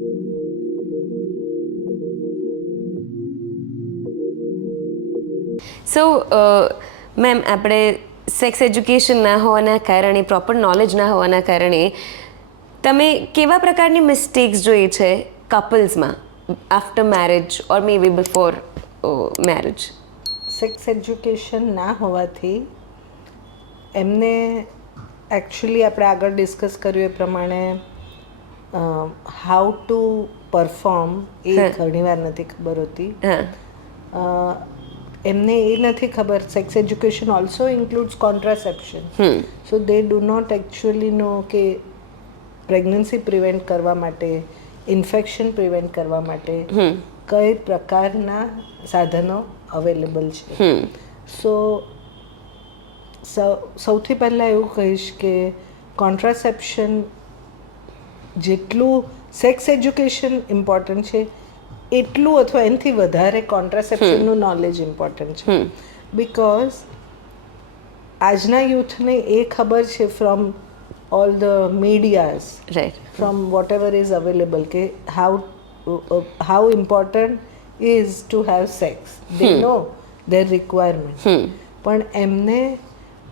સો ma'am, આપણે sex education ના હોવાના કારણે, પ્રોપર નોલેજ ના હોવાના કારણે તમે કેવા પ્રકારની મિસ્ટેક્સ જોઈ છે કપલ્સમાં આફ્ટર મેરેજ ઓર મે બી બિફોર મેરેજ? સેક્સ એજ્યુકેશન ના હોવાથી એમને એકચ્યુઅલી આપણે આગળ ડિસ્કસ કર્યું એ પ્રમાણે હાઉ ટુ પરફોર્મ એ ઘણીવાર નથી ખબર હોતી. એમને એ નથી ખબર. Sex education also includes contraception. So they do not actually know કે પ્રેગ્નન્સી પ્રિવેન્ટ કરવા માટે, ઇન્ફેક્શન પ્રિવેન્ટ કરવા માટે કઈ પ્રકારના સાધનો અવેલેબલ છે. સો સૌથી પહેલાં એવું કહીશ કે કોન્ટ્રાસેપ્શન જેટલું સેક્સ એજ્યુકેશન ઇમ્પોર્ટન્ટ છે એટલું અથવા એનાથી વધારે કોન્ટ્રાસેપ્શનનું નોલેજ ઇમ્પોર્ટન્ટ છે. બિકોઝ આજના યુથને એ ખબર છે from all the medias, from whatever is available, કે how important is to have sex. They know their requirement. પણ એમને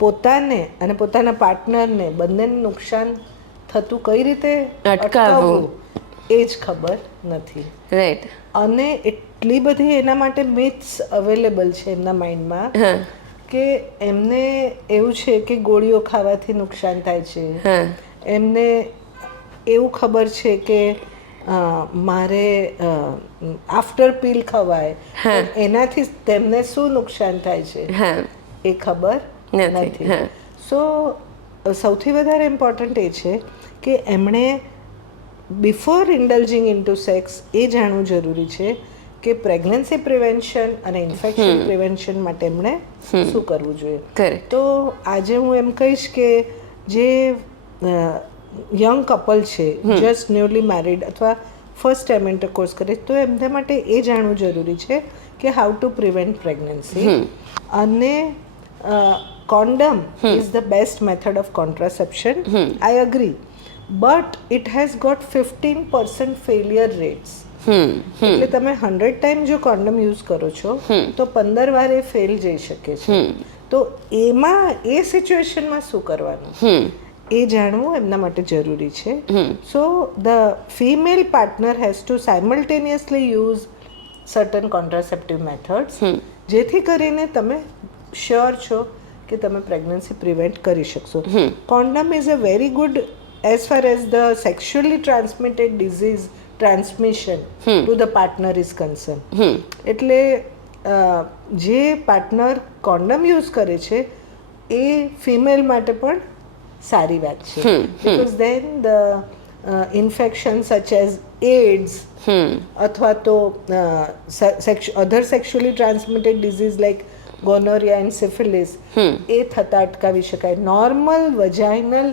પોતાને અને પોતાના પાર્ટનરને બંનેને નુકસાન થતું કઈ રીતે અટકાવવું એ જ ખબર નથી. રાઈટ. અને એટલી બધી એના માટે મિથ્સ અવેલેબલ છે એમના માઇન્ડમાં કે એમને એવું છે કે ગોળીઓ ખાવાથી નુકસાન થાય છે. એમને એવું ખબર છે કે મારે આફ્ટર પીલ ખવાય, એનાથી તેમને શું નુકસાન થાય છે એ ખબર નથી. સો સૌથી વધારે ઇમ્પોર્ટન્ટ એ છે કે એમણે બિફોર ઇન્ડલ્જિંગ ઇન્ટુ સેક્સ એ જાણવું જરૂરી છે કે પ્રેગ્નન્સી પ્રિવેન્શન અને ઇન્ફેક્શન પ્રિવેન્શન માટે એમણે શું કરવું જોઈએ. તો આજે હું એમ કહીશ કે જે યંગ કપલ છે, જસ્ટ ન્યૂલી મેરિડ અથવા ફર્સ્ટ ટાઈમ ઇન્ટરકોર્સ કરે, તો એમના માટે એ જાણવું જરૂરી છે કે હાઉ ટુ પ્રિવેન્ટ પ્રેગ્નન્સી. અને condom is the best method of contraception. I agree. But it has got 15% failure rates. એટલે તમે 100 ટાઈમ જો કોન્ડમ યુઝ કરો છો તો 15 વાર એ ફેલ જઈ શકે છે. તો એમાં એ સિચ્યુએશનમાં શું કરવાનું એ જાણવું એમના માટે જરૂરી છે. So the female partner has to simultaneously use certain contraceptive methods, જેથી કરીને તમે શ્યોર છો કે તમે પ્રેગ્નન્સી પ્રિવેન્ટ કરી શકશો. Condone is a very good as far as the sexually transmitted disease transmission to the partner is concerned. એટલે જે પાર્ટનર કોન્ડમ યુઝ કરે છે એ ફિમેલ માટે પણ સારી વાત છે. Because then the infection such as AIDS અથવા તો other sexually transmitted disease like gonorrhoea and syphilis એ થતા અટકાવી શકાય. નોર્મલ વજાઇનલ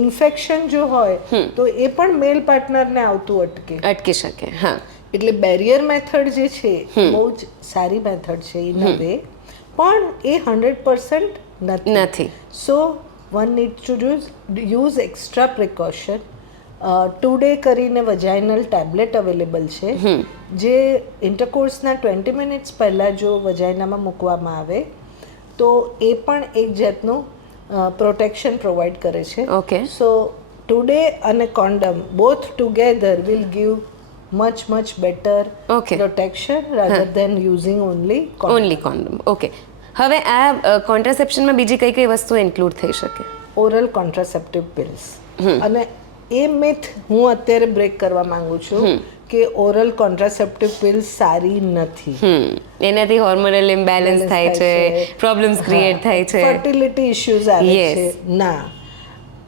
ઇન્ફેક્શન જો હોય તો એ પણ મેલ પાર્ટનરને આવતું અટકી શકે. એટલે બેરિયર મેથડ જે છે બહુ જ સારી મેથડ છે ઇન અ વે, પણ એ 100% નથી. So one need to use extra precaution. 2 day કરીને વજાઇનલ ટેબ્લેટ અવેલેબલ છે જે ઇન્ટરકોર્સના 20 મિનિટ્સ પહેલાં જો વજાઇનામાં મૂકવામાં આવે તો એ પણ એક જાતનું પ્રોટેક્શન પ્રોવાઈડ કરે છે. સો 2 ડે અને condom both together will give much better protection rather than using only condom. Okay. હવે આ કોન્ટ્રાસેપ્શનમાં બીજી કઈ કઈ વસ્તુઓ ઇન્ક્લુડ થઈ શકે? Oral contraceptive pills. અને એ મિથ હું અત્યારે બ્રેક કરવા માંગુ છું કે ઓરલ કોન્ટ્રાસેપ્ટિવ પિલ્સ સારી નથી. એનાથી હોર્મોનલ ઇમ્બેલેન્સ થાય છે, પ્રોબ્લેમ્સ ક્રિએટ થાય છે, ફર્ટિલિટી ઇશ્યુઝ આવે છે. ના,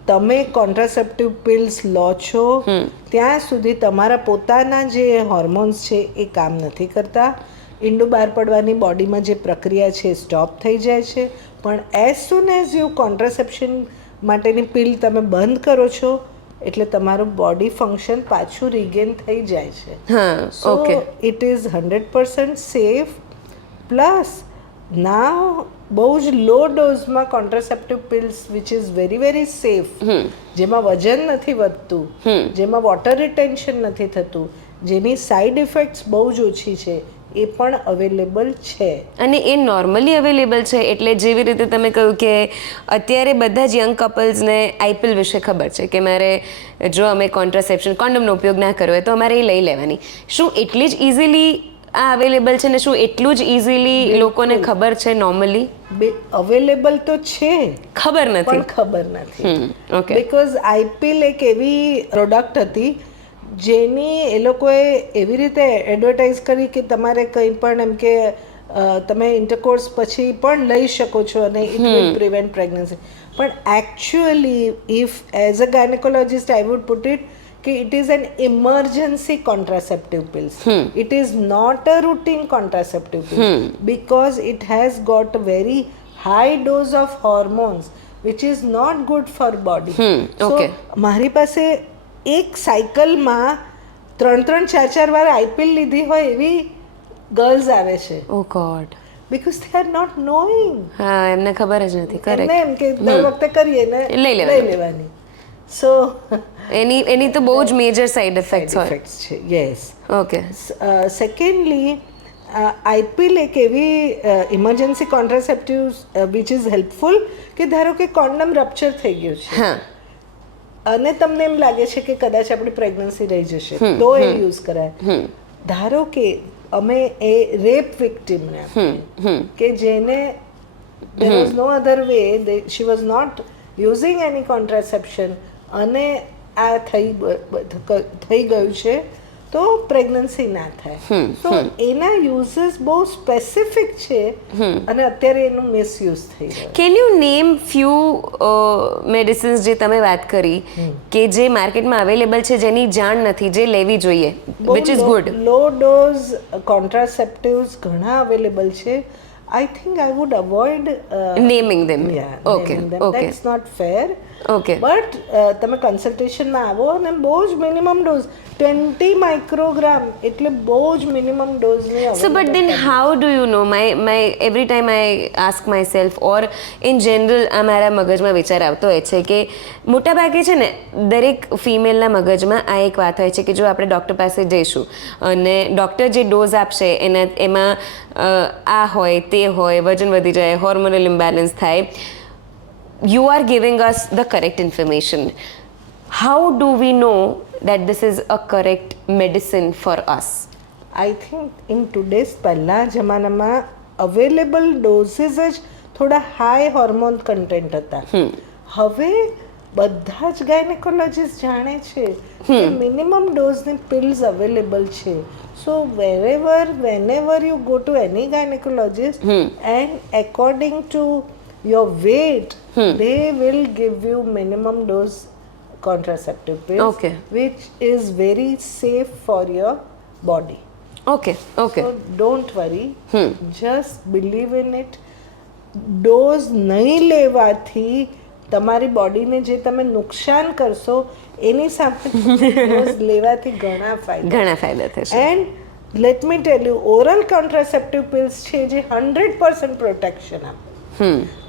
તમે કોન્ટ્રાસેપ્ટિવ પિલ્સ લો છો ત્યાં સુધી તમારા પોતાના જે હોર્મોન્સ છે એ કામ નથી કરતા. ઈંડું બહાર પડવાની બોડીમાં જે પ્રક્રિયા છે સ્ટોપ થઈ જાય છે. પણ as soon as you contraception માટેની પિલ તમે બંધ કરો છો એટલે તમારું બોડી ફંક્શન પાછું રિગેન થઈ જાય છે. So it is 100% safe. Plus now બહુ જ લો ડોઝમાં contraceptive pills which is very very safe, જેમાં વજન નથી વધતું, જેમાં વોટર રિટેન્શન નથી થતું, જેની સાઇડ ઇફેક્ટ્સ બહુ જ ઓછી છે, એ પણ અવેલેબલ છે. અને એ નોર્મલી અવેલેબલ છે. એટલે જેવી રીતે તમે કહ્યું કે અત્યારે બધા જ યંગ કપલ્સને આઈપિલ વિશે ખબર છે કે મારે જો અમે કોન્ટ્રાસેપ્શન કોન્ડમનો ઉપયોગ ના કર્યો હોય તો અમારે એ લઈ લેવાની. શું એટલી જ ઇઝીલી આ અવેલેબલ છે ને શું એટલું જ ઇઝીલી લોકોને ખબર છે નોર્મલી? અવેલેબલ તો છે, ખબર નથી, પણ ખબર નથી. ઓકે. બીકોઝ આઈપિલ એક એવી પ્રોડક્ટ હતી જેની એ લોકોએ એવી રીતે એડવર્ટાઇઝ કરી કે તમારે કંઈ પણ એમ કે તમે ઇન્ટરકોર્સ પછી પણ લઈ શકો છો અને ઇટ વિલ પ્રિવેન્ટ પ્રેગ્નન્સી. પણ actually if as a gynaecologist I would put it કે it is an emergency contraceptive pills. It is not a routine contraceptive pills because it has got a very high dose of hormones which is not good for body. okay. So મારી પાસે એક સાયકલમાં 3-4 વાર આઈપિલ લીધી હોય એવી girls આવે છે. ઓ God. because they are not knowing. હા, એમને ખબર જ નથી. એમને કરેક્ટ. એમ કે દર વખતે કરીએ ને લઈ લેવાની. સો એની તો બહુ જ મેજર સાઇડ ઇફેક્ટ્સ હોય. ઇફેક્ટ્સ છે. યસ. ઓકે. સેકન્ડલી આઈપિલ એક એવી emergency contraceptive which is helpful કે ધારો કે કોન્ડમ રપ્ચર થઈ ગયું છે હા. અને તમને એમ લાગે છે કે કદાચ આપણી પ્રેગ્નન્સી રહી જશે તો એ યુઝ કરાય. ધારો કે અમે એ રેપ વિક્ટિમને આપીએ કે જેને there was no other way, she was not using any contraception અને આ થઈ ગયું છે તો પ્રેગ્નન્સી ના થાય. તો એના યુઝીસ બહુ સ્પેસિફિક છે અને અત્યારે એનું મિસયુઝ થઈ રહ્યું. Can you name few medicines જે તમે વાત કરી કે જે માર્કેટમાં અવેલેબલ છે જેની જાણ નથી, જે લેવી જોઈએ, which is good? Low dose contraceptives ઘણા અવેલેબલ છે. I think I would avoid naming them. Yeah, Okay. naming them. Okay. That's not fair. Okay. But તમે કન્સલ્ટેશનમાં આવો અને બહુ જ મિનિમમ ડોઝ 20 માઇક્રોગ્રામ એટલે બહુ જ minimum ડોઝની So, but then how do you know? My every time I ask myself or in general આ મારા મગજમાં વિચાર આવતો હોય છે કે મોટા ભાગે છે ને દરેક ફિમેલના મગજમાં આ એક વાત હોય છે કે જો આપણે ડૉક્ટર પાસે જઈશું અને ડૉક્ટર જે ડોઝ આપશે એમાં આ હોય તે હોય, વજન વધી જાય, હોર્મોનલ ઇમ્બેલેન્સ થાય, you are giving us the correct information. How do we know that this is a correct medicine for us? I think in today's પહેલા જમાનામાં અવેલેબલ ડોઝીસ જ થોડા હાઈ હોર્મોન કન્ટેન્ટ હતા. હવે બધા જ ગાયનેકોલોજીસ્ટ જાણે છે કે મિનિમમ ડોઝની પિલ્સ અવેલેબલ છે. સો whenever you go to any gynecologist and according to your weight they will give you minimum dose contraceptive pills, Okay. which is very safe for your body. Okay. So don't worry, just believe in it. Dose નહીં લેવાથી તમારી બોડીને જે તમે નુકસાન કરશો એની સામે dose લેવાથી ઘણા ફાયદા થશે. And let me tell you, oral contraceptive pills છે જે 100% પ્રોટેક્શન આપે.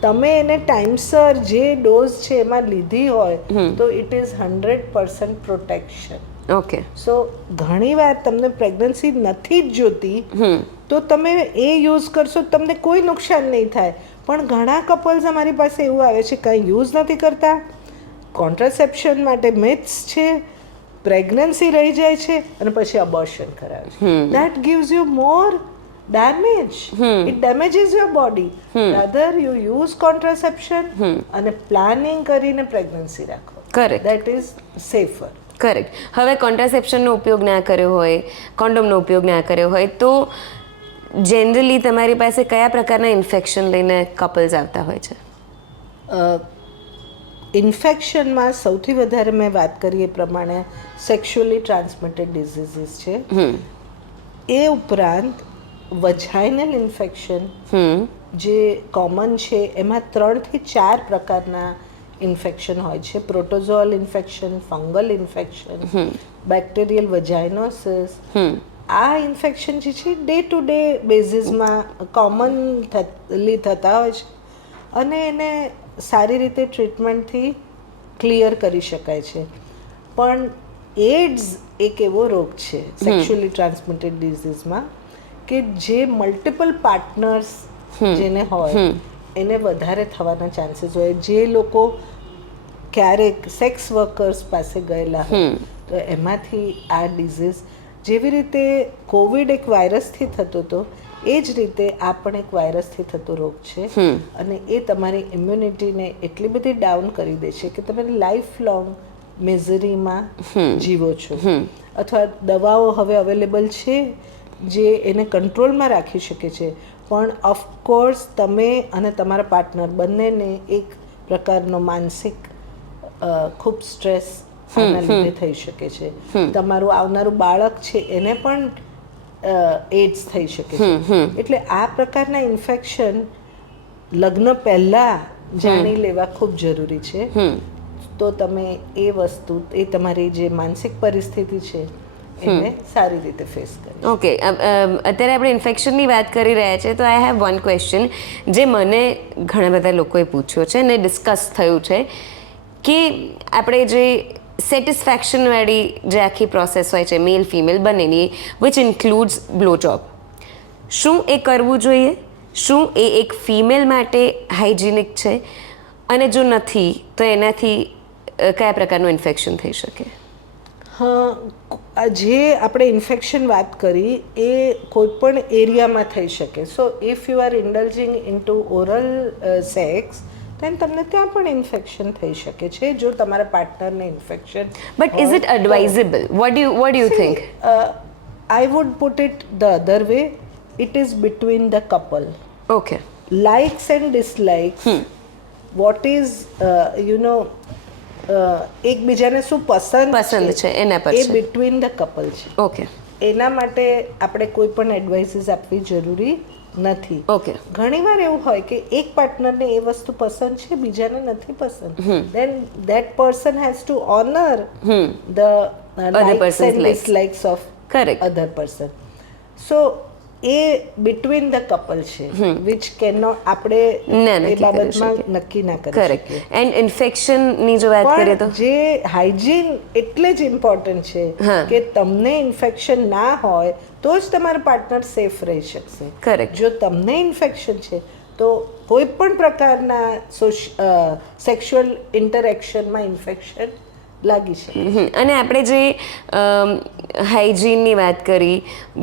તમે એને ટાઈમસર જે ડોઝ છે એમાં લીધી હોય તો ઇટ ઇઝ 100% પ્રોટેક્શન. ઓકે. સો ઘણીવાર તમને પ્રેગ્નન્સી નથી જ જોતી તો તમે એ યુઝ કરશો તમને કોઈ નુકસાન નહીં થાય. પણ ઘણા કપલ્સ અમારી પાસે એવું આવે છે કંઈ યુઝ નથી કરતા, કોન્ટ્રાસેપ્શન માટે મિથ્સ છે, પ્રેગ્નન્સી રહી જાય છે અને પછી અબોર્શન કરાવે છે. That gives you more damage. It damages your body. Rather you use contraception અને પ્લાનિંગ કરીને પ્રેગ્નન્સી રાખો. Correct. That is safer. Correct. હવે કોન્ટ્રાસેપ્શનનો ઉપયોગ ના કર્યો હોય, કોન્ડોમનો ઉપયોગ ના કર્યો હોય તો જનરલી તમારી પાસે કયા પ્રકારના ઇન્ફેક્શન લઈને કપલ્સ આવતા હોય છે? ઇન્ફેક્શનમાં સૌથી વધારે મેં વાત કરી એ પ્રમાણે સેક્સ્યુઅલી ટ્રાન્સમિટેડ ડિઝીઝીસ છે. એ ઉપરાંત વજાઇનલ ઇન્ફેક્શન જે કોમન છે એમાં 3 થી 4 પ્રકારના ઇન્ફેક્શન હોય છે. પ્રોટોઝોઅલ ઇન્ફેક્શન, ફંગલ ઇન્ફેક્શન, બેક્ટેરિયલ વજાઇનોસિસ આ ઇન્ફેક્શન જે છે ડે ટુ ડે બેઝિસમાં કોમનલી થતા હોય છે અને એને સારી રીતે ટ્રીટમેન્ટથી ક્લિયર કરી શકાય છે. પણ એડ્સ એક એવો રોગ છે સેક્સ્યુઅલી ટ્રાન્સમિટેડ ડિઝીઝમાં કે જે મલ્ટિપલ પાર્ટનર્સ જેને હોય એને વધારે થવાના ચાન્સીસ હોય. જે લોકો ક્યારેક સેક્સ વર્કર્સ પાસે ગયેલા હોય તો એમાંથી આ ડિઝીઝ, જેવી રીતે કોવિડ એક વાયરસથી થતો હતો એ જ રીતે આ પણ એક વાયરસથી થતો રોગ છે અને એ તમારી ઇમ્યુનિટીને એટલી બધી ડાઉન કરી દે છે કે તમે લાઈફ લોંગ મિઝરીમાં જીવો છો. અથવા દવાઓ હવે અવેલેબલ છે જે એને કંટ્રોલમાં રાખી શકે છે, પણ ઓફકોર્સ તમે અને તમારા પાર્ટનર બંનેને એક પ્રકારનો માનસિક ખૂબ સ્ટ્રેસ આના લીધે થઈ શકે છે. તમારું આવનારું બાળક છે એને પણ એડ્સ થઈ શકે છે. એટલે આ પ્રકારના ઇન્ફેક્શન લગ્ન પહેલા જાણી લેવા ખૂબ જરૂરી છે. તો તમે એ વસ્તુ, એ તમારી જે માનસિક પરિસ્થિતિ છે એને સારી રીતે ફેસ કરી. ઓકે, અત્યારે આપણે ઇન્ફેક્શનની વાત કરી રહ્યા છીએ તો આઈ હેવ વન ક્વેશ્ચન જે મને ઘણા બધા લોકોએ પૂછ્યો છે અને ડિસ્કસ થયું છે કે આપણે જે સેટિસ્ફેક્શનવાળી જે આખી પ્રોસેસ હોય છે મેલ ફિમેલ બંનેની, વિચ ઇન્ક્લુડ્સ બ્લો જોબ, શું એ કરવું જોઈએ? શું એ એક ફિમેલ માટે હાઇજિનિક છે? અને જો નથી તો એનાથી કયા પ્રકારનું ઇન્ફેક્શન થઈ શકે? હા, જે આપણે ઇન્ફેક્શન વાત કરી એ કોઈ પણ એરિયામાં થઈ શકે. So if you are indulging into oral sex then તમને ત્યાં પણ ઇન્ફેક્શન થઈ શકે છે જો તમારા પાર્ટનરને infection. But is it advisable? What do you think? I would put it the other way. It is between the couple. Okay. Likes and dislikes, what is you know એકબીજાને શું પસંદ છે એના પર એ બિટવીન ધ કપલ છે. Okay. એના માટે આપણે કોઈ પણ એડવાઇસીસ આપવી જરૂરી નથી. ઓકે. ઘણીવાર એવું હોય કે એક પાર્ટનરને એ વસ્તુ પસંદ છે, બીજાને નથી પસંદ. Then that person has to honour the likes and dislikes of other person. So એ બિટવીન ધ કપલ છે વિચ કેન નોટ, આપણે એ બાબતમાં નક્કી ના કરી શકીએ. કરેક્ટ. એન્ડ ઇન્ફેક્શનની જો વાત કરીએ તો જે હાઇજીન એટલે જ ઇમ્પોર્ટન્ટ છે કે તમને ઇન્ફેક્શન ના હોય તો જ તમારા પાર્ટનર સેફ રહી શકશે. કરેક્ટ. જો તમને ઇન્ફેક્શન છે તો કોઈ પણ પ્રકારના સેક્સ્યુઅલ ઇન્ટરેક્શનમાં ઇન્ફેક્શન લાગી શકે. અને આપણે જે હાઇજીનની વાત કરી,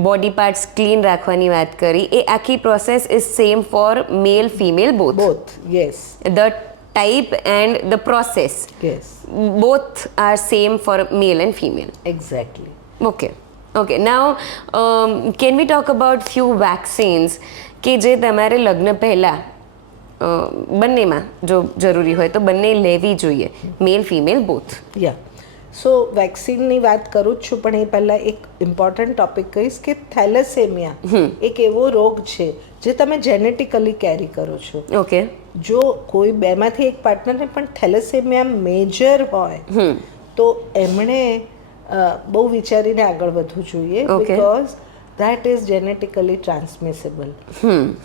બોડી પાર્ટ્સ ક્લીન રાખવાની વાત કરી, એ આખી process is same for male female both. Yes. The type and the process, yes, both are same for male and female. Exactly. Okay, now can we talk about few vaccines કે જે તમારે લગ્ન પહેલાં બંનેમાં જો જરૂરી હોય તો બંને લેવી જોઈએ, મેલ ફિમેલ બોથ? યા. સો વેક્સિનની વાત કરું જ છું, પણ એ પહેલાં એક ઇમ્પોર્ટન્ટ ટોપિક કહીશ કે થેલેસેમિયા એક એવો રોગ છે જે તમે જેનેટિકલી કેરી કરો છો. ઓકે. જો કોઈ બેમાંથી એક પાર્ટનરને પણ થેલેસેમિયા મેજર હોય તો એમણે બહુ વિચારીને આગળ વધવું જોઈએ, બિકોઝ ધેટ ઇઝ જેનેટિકલી ટ્રાન્સમિસેબલ.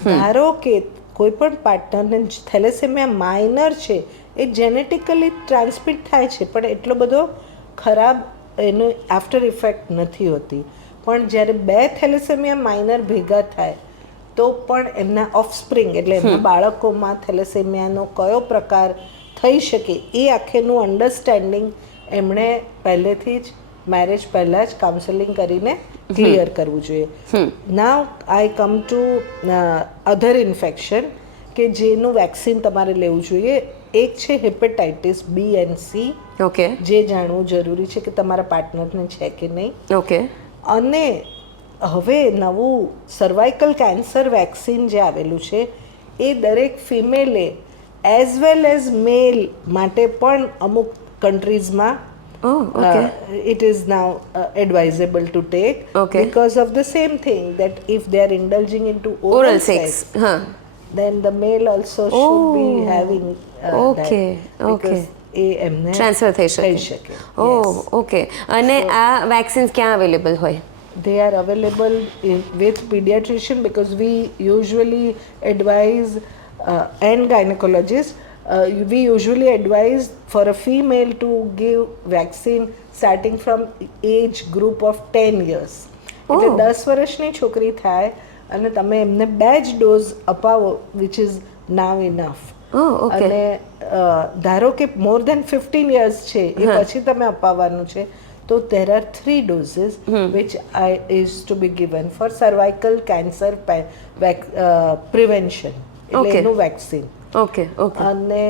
ધારો કે કોઈ પણ પાર્ટનરને થેલેસેમિયા માઇનર છે, એ જેનેટિકલી ટ્રાન્સમિટ થાય છે પણ એટલો બધો ખરાબ એનો આફ્ટર ઇફેક્ટ નથી હોતી. પણ જ્યારે બે થેલેસેમિયા માઇનર ભેગા થાય તો પણ એમના ઓફસ્પ્રિંગ એટલે એમના બાળકોમાં થેલેસેમિયાનો કયો પ્રકાર થઈ શકે એ આખેનું અન્ડરસ્ટેન્ડિંગ એમણે પહેલેથી જ મેરેજ પહેલાં જ કાઉન્સેલિંગ કરીને ક્લિયર કરવું જોઈએ. નાવ આઈ કમ ટુ અધર ઇન્ફેક્શન કે જેનું વેક્સિન તમારે લેવું જોઈએ. એક છે hepatitis B and C. Okay. જે જાણવું જરૂરી છે કે તમારા પાર્ટનરને છે કે નહીં. ઓકે. અને હવે નવું સર્વાઇકલ કેન્સર વેક્સિન જે આવેલું છે એ દરેક ફિમેલે એઝ વેલ એઝ મેલ માટે પણ અમુક કન્ટ્રીઝમાં it is now advisable to take, because of the same thing that if they are indulging into oral sex, then the male also should be having that. એ એમને transfer થઈ શકે. Okay. અને આ vaccines ક્યાં available હોય? they are available with pediatrician, because we usually advise and gynecologist, we usually advise for a female to give vaccine starting from age group of 10 years. એટલે 10 વર્ષની છોકરી થાય અને તમે એમને 2 જ ડોઝ અપાવો, વિચ ઇઝ નાવ ઇનફ. અને ધારો કે મોર દેન 15 યર્સ છે એ પછી તમે અપાવવાનું છે, તો there are 3 doses which is to be given for cervical cancer prevention, એટલે એનું વેક્સિન. અને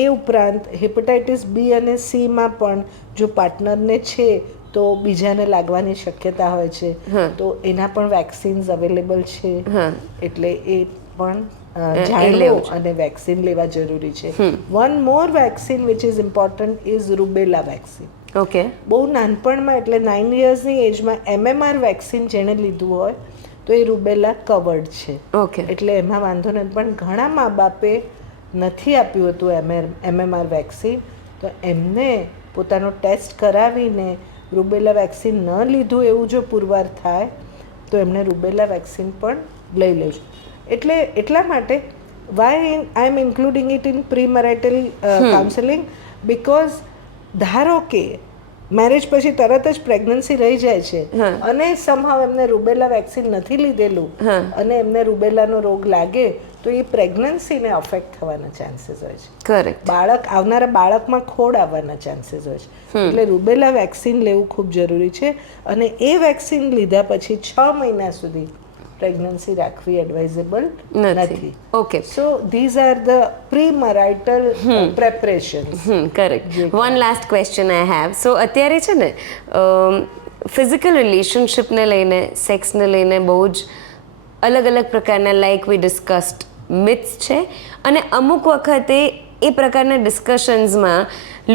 એ ઉપરાંત હેપેટાઇટિસ બી અને સીમાં પણ જો પાર્ટનરને છે તો બીજાને લાગવાની શક્યતા હોય છે, તો એના પણ વેક્સિન્સ અવેલેબલ છે. એટલે એ પણ જાણવું અને વેક્સિન લેવા જરૂરી છે. One more vaccine which is important is rubella vaccine. બહુ નાનપણમાં, એટલે 9 યર્સની એજમાં MMR વેક્સિન જેણે લીધું હોય તો એ રૂબેલા કવર્ડ છે, એટલે એમાં વાંધો નથી. પણ ઘણા મા બાપે નથી આપ્યું હતું MMR વેક્સિન, તો એમને પોતાનો ટેસ્ટ કરાવીને રૂબેલા વેક્સિન ન લીધું એવું જો પુરવાર થાય તો એમને રૂબેલા વેક્સિન પણ લઈ લેજો. એટલે એટલા માટે why I am including it in premarital counselling, because ધારો કે મેરેજ પછી તરત જ પ્રેગ્નન્સી રહી જાય છે અને સમહાવ એમને રૂબેલા વેક્સિન નથી લીધેલું અને એમને રૂબેલાનો રોગ લાગે, તો એ પ્રેગ્નન્સીને અફેક્ટ થવાના ચાન્સીસ હોય છે. આવનારા બાળકમાં ખોડ આવવાના ચાન્સીસ હોય છે. એટલે રૂબેલા વેક્સિન લેવું ખૂબ જરૂરી છે. અને એ વેક્સિન લીધા પછી 6 મહિના સુધી પ્રેગ્નન્સી રાખવી એડવાઇઝેબલ નથી. So these are the premarital preparations. Correct. One last question I have. So અત્યારે છે ને ફિઝિકલ રિલેશનશિપને લઈને, સેક્સને લઈને બહુ જ અલગ અલગ પ્રકારના, લાઇક વી ડિસ્કસ્ડ, મિથ્સ છે. અને અમુક વખતે એ પ્રકારના ડિસ્કશન્સમાં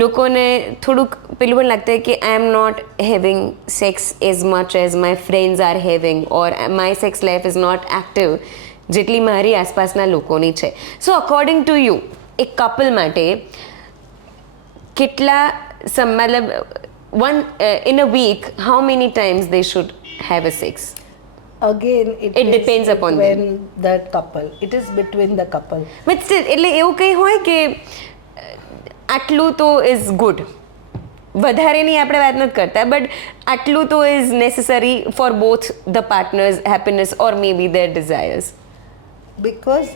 લોકોને થોડુંક પેલું પણ લાગતું હોય કે I am not having sex as much as my friends are having, or my sex life is not active જેટલી મારી આસપાસના લોકોની છે. સો અકોર્ડિંગ ટુ યુ, એક કપલ માટે કેટલા મતલબ in a week how many times they should have a sex? Again, it depends upon when the couple. It is between the couple. But still, એટલે એવું કંઈ હોય કે આટલું તો ઇઝ ગુડ, વધારેની આપણે વાત નથી કરતા, બટ આટલું તો is necessary for both the partners happiness or may be their desires? Because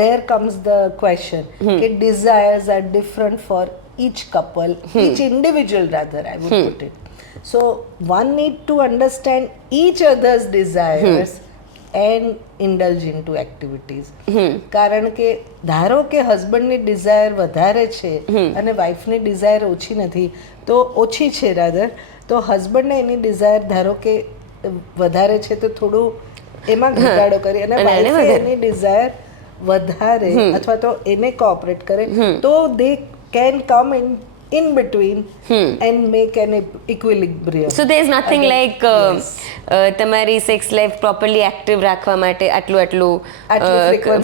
there comes the question that desires are different for each couple, each individual rather, I would put it. So one need to understand each other's desires and indulge into activities. કારણ કે ધારો કે હસબન્ડની Dzire વધારે છે અને વાઈફની Dzire ઓછી નથી, તો ઓછી છે રાધર, તો હસબન્ડને એની ડિઝાયર ધારો કે વધારે છે તો થોડું એમાં ઘટાડો કરી અને વાઈફે એની ડિઝાયર વધારે અથવા તો એને કોઓપરેટ કરે, તો they can come in between and make an equilibrium. So there is nothing like તમારી સેક્સ લાઈફ પ્રોપરલી એક્ટિવ રાખવા માટે આટલું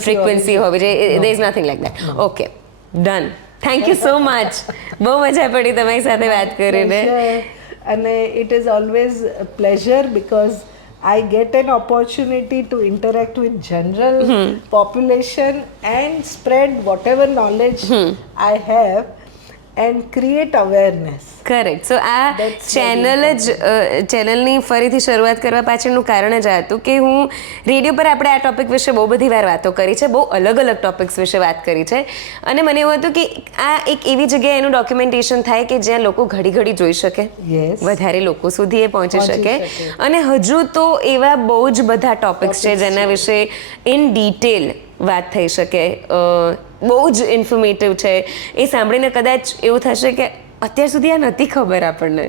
ફ્રીક્વન્સી હોવી જોઈએ. there is nothing like that. Okay, done. Thank you so much. બહુ મજા પડી તમારી સાથે વાત કરીને. અને it is always a pleasure because I get an opportunity to interact with general population and spread whatever knowledge I have and create awareness. Correct. So આ ચેનલની ફરીથી શરૂઆત કરવા પાછળનું કારણ જ આ હતું કે હું રેડિયો પર આપણે આ ટોપિક વિશે બહુ બધી વાર વાતો કરી છે, બહુ અલગ અલગ ટોપિક્સ વિશે વાત કરી છે, અને મને એવું હતું કે આ એક એવી જગ્યાએ એનું ડોક્યુમેન્ટેશન થાય કે જ્યાં લોકો ઘડી ઘડી જોઈ શકે, વધારે લોકો સુધી એ પહોંચી શકે. અને હજુ તો એવા બહુ જ બધા ટોપિક્સ છે જેના વિશે ઇન ડિટેલ વાત થઈ શકે, બહુ જ ઇન્ફોર્મેટિવ છે. એ સાંભળીને કદાચ એવું થશે કે અત્યાર સુધી આ નથી ખબર આપણને.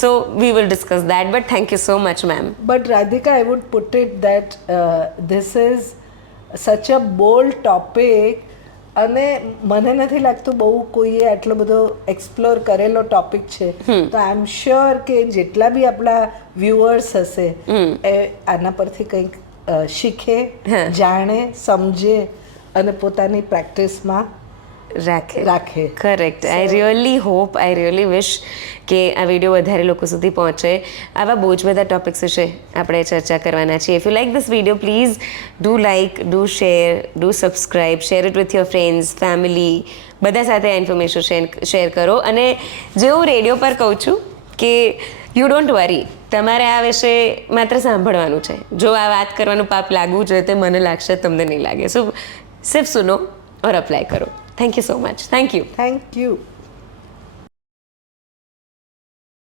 So we will discuss that, but thank you so much, ma'am. But Radhika, I would put it that this is such a bold topic અને મને નથી લાગતું બહુ કોઈએ આટલો બધો એક્સપ્લોર કરેલો ટોપિક છે. તો આઈ એમ શ્યોર કે જેટલા બી આપણા વ્યુઅર્સ હશે એ આના પરથી કંઈક શીખે, જાણે, સમજે અને પોતાની પ્રેક્ટિસમાં રાખે. Correct. I really hope, I really wish કે આ વિડીયો વધારે લોકો સુધી પહોંચે. આવા બહુ જ બધા ટોપિક્સ વિશે આપણે ચર્ચા કરવાના છીએ. If you like this video please do like, do share, do subscribe, share it with your friends, family, બધા સાથે આ ઇન્ફોર્મેશન શેર કરો. અને જેવું રેડિયો પર કહું છું કે યુ ડોન્ટ વરી, તમારે આ વિશે માત્ર સાંભળવાનું છે. જો આ વાત કરવાનું પાપ લાગવું જોઈએ તો મને લાગશે, તમને નહીં લાગે. સો સિર્ફ સુનો ઓર અપ્લાય કરો. Thank you so much. Thank you. Thank you.